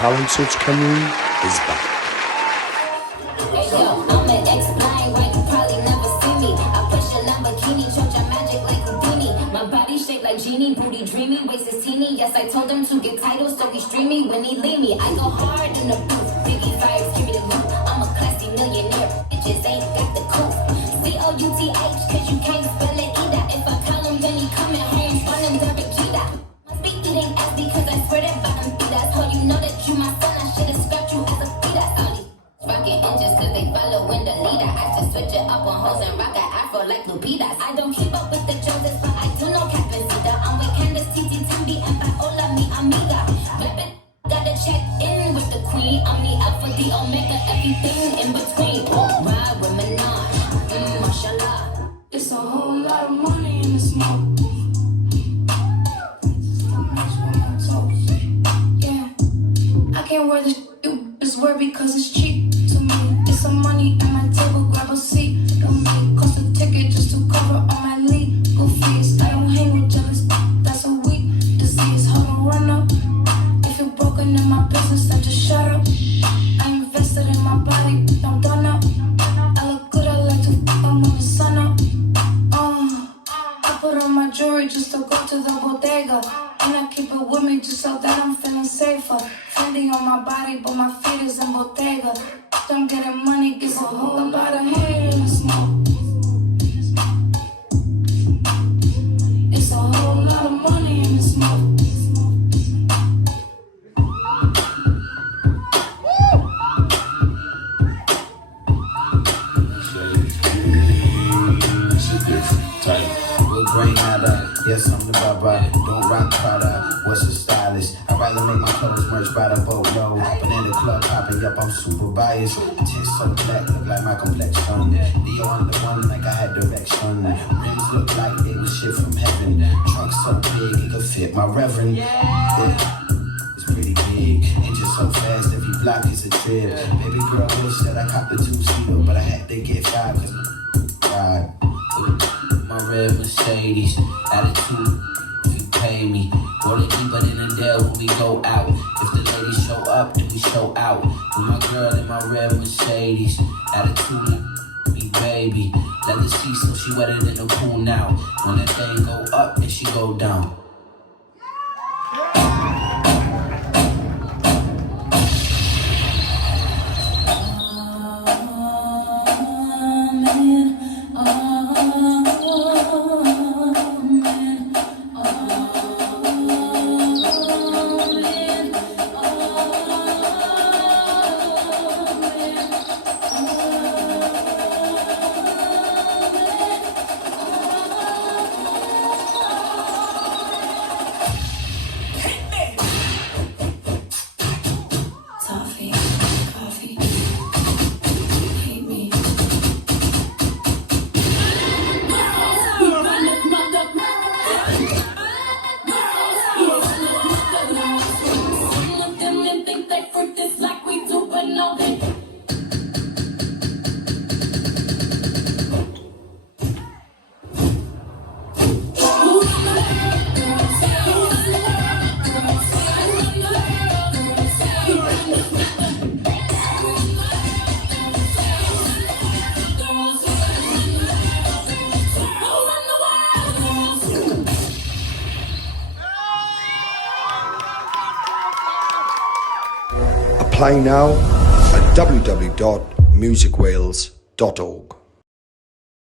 Talent Search Cameroon is back. Hey yo, I'ma explain why you probably never see me. I push a Lamborghini, charge your magic like Houdini. My body shaped like genie, booty dreamy, waist is teeny. Yes, I told him to get titles, so he stream me when he leave me. I go hard in the booth, Biggie vibes, give me the loot. I'm a classy millionaire, bitches ain't got the couth. C-O-U-T-H, cause you can't spell it either. If I call him, then he coming home, running Derek Jeter. Must be eating ass because I swear that bottom feeders. Oh, you know that you my son, I should've scrapped you as a fetus. All these rockin' inches cause they following the leader. I just switch it up on hoes and rock an afro like Lupitas. I don't keep up with the Joneses, but I do know Capacita. I'm with Candace, Titi, Tambi, and Paola, mi amiga. Rapping, gotta check in with the queen. I'm the alpha, the omega, everything in between. Ride with Minaj, mashallah. It's a whole lot of money in this mouth. Yeah, I can't wear this you just wear because it's cheap to me. It's some money at my table, grab a seat. Don't make cost a ticket just to cover all my legal fees. I don't hang with jealous, that's a weak disease. Hold on, run up. If you're broken in my business, then just shut up. I invested in my body, I'm done up. I look good, I like to fuck when the sun up. I put on my jewelry just to go to the bodega. And I keep it with me just so that I'm feeling safer. Fendi on my body, but my feet is in Bottega. I'm getting money, gets a whole lot of hate in the smoke. It's a whole lot of money in the smoke. Yes, I'm the Baba, don't rock Prada. What's the stylist? I'd rather make my clothes merch by the boatload. Hopping in the club, popping up, I'm super biased. Tits so black, look like my complexion. Leo on the one, like I had direction. Rims look like they was shit from heaven. Trunk so big, it could fit my reverend. Yeah. It's pretty big, ain't just so fast, every block is a trip. Baby girl wish that I copped the two-seater, but I had to get five, cause God. My red Mercedes, attitude, if you pay me. Roll it deeper than a Dell when we go out. If the ladies show up, then we show out. With my girl in my red Mercedes, attitude, me baby. Leather seats so she wetter than the pool now. When that thing go up, then she go down. Apply now at www.musicwales.org.